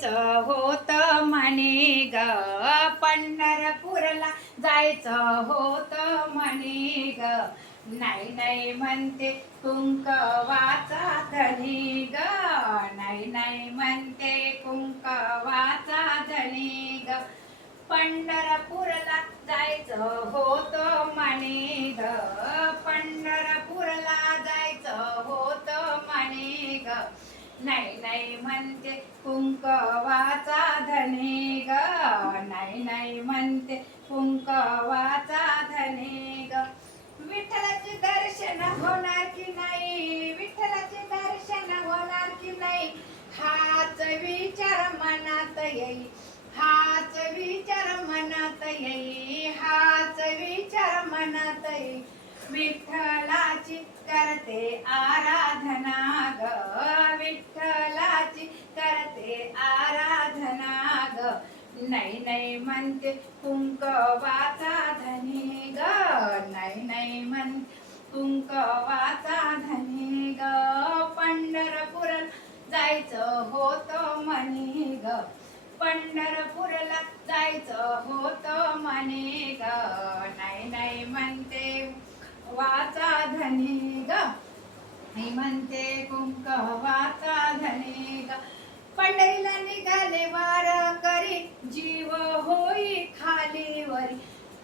जायचं होत म्हणे ग. पंढरपूरला जायचं होत म्हणे ग. नाही नाही म्हणते कुंक वाचा धनी ग. नाही नाही म्हणते कुंक वाचा धनी ग. पंढरपूरला जायचं होत म्हणे ग. पंढरपूरला जायचं होत म्हणे ग. नाही नाही म्हणते कुंकवाचा धने ग. नाही नाही म्हणते कुंकवाचा धने ग. विठ्ठलाचे दर्शन होणार की नाही? विठ्ठलाचे दर्शन होणार की नाही? हाच विचार मनात येईल. विठ्ठलाची करते आराधना ग. विठ्ठलाची करते आराधना ग. नाही नाही म्हणते कुंकवाचा धनी ग. नाही नाही म्हणते कुंकवाचा धनी ग. पंढरपूर जायचं होतं म्हणे ग. पंढरपूरला जायचं होतं म्हणे ग. नाही नाही म्हणते वाचा धनी ग. मी म्हणते कुंकवाचा धनी ग. पंढरीला निघाले वार करी जीव होई खाली वरी.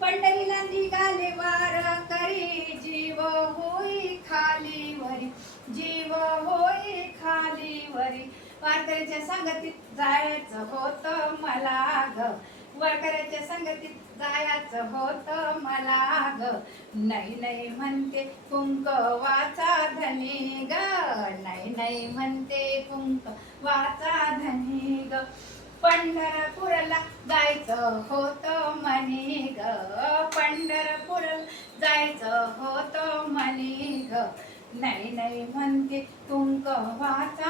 पंढरीला निघाले वार करी जीव होई खाली वरी. जीव होई खाली वरी. वारकऱ्याच्या संगतीत जायचं होतं मला ग. वारकऱ्याच्या संगतीत जायचं होतं मला ग. नाही नाही म्हणते कुंकवाचा धनी ग. नाही नाही म्हणते कुंकवाचा धनी ग. पंढरपूरला जायचं होतं म्हणे ग. पंढरपूरला जायचं होतं म्हणे ग. नाही नाही म्हणते तुमक वाचा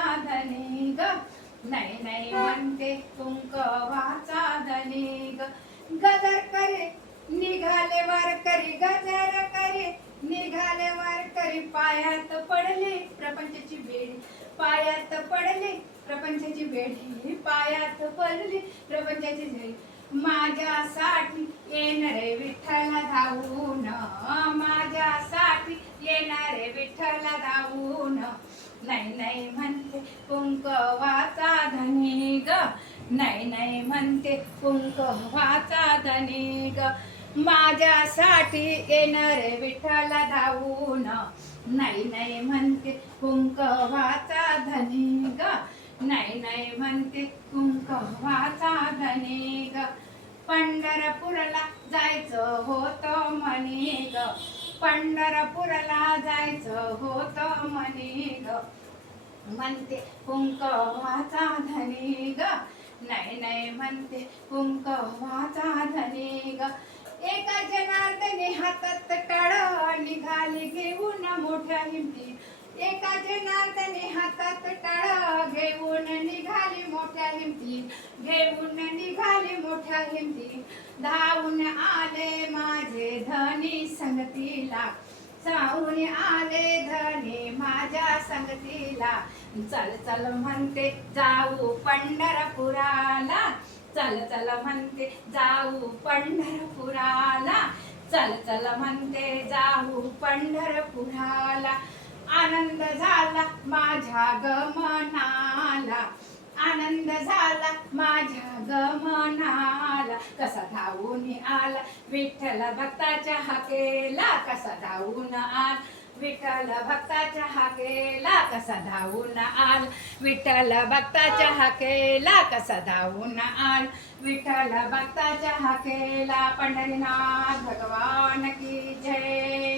नाही नाही म्हणते कुंकवाचा धनी ग गजर करे निघाले वार करी गजर करे निघाले वार करी पायात पडले प्रपंचाची बेडी पायात पडले प्रपंचाची बेडी पायात पडली प्रपंचाची बेडी माझ्यासाठी येणारे विठ्ठल धावून माझ्यासाठी येणारे विठ्ठल धावून. नाही नाही म्हणते कुंकवाचा धनी ग. नाही नाही म्हणते कुंकवाचा धनी ग. माझ्यासाठी येणारे विठ्ठल धावून नाही नाही म्हणते कुंकवाचा धनी ग. नाही नाही म्हणते कुंकवाचा धनी ग. पंढरपूरला जायचं होतं म्हणे ग. पंढरपूरला जायचं होतं म्हणे ग. म्हणते कुंकवाचा धनी ग. नाही नाही म्हणते कुंकवाचा धनी ग. एका जनार्दने हातात टाळ निघाली घेऊन मोठ्या हिमती एका जनार्दने हातात टाळ घेऊन निघाली मोठ्या हिमती घेऊन निघाली मोठ्या हिमती धावून आले माझे धनी संगतीला. जाऊन आले धने माझ्या संगतीला. चल चल म्हणते जाऊ पंढरपुराला. चल चल म्हणते जाऊ पंढरपुराला. चल चल म्हणते जाऊ पंढरपुराला. आनंद झाला माझ्या गमनाला. आनंद झाला माझ्या गमनाला. कसा धावून आला? विठ्ठल भक्ताच्या हाकेला कसा धावून आला? विठ्ठल भक्ताच्या हाकेला कसा धावून आल? विठ्ठल भक्ताच्या हाकेला कसा धावून आल? विठ्ठल भक्ताच्या हाकेला पंढरीनाथ भगवान की जय.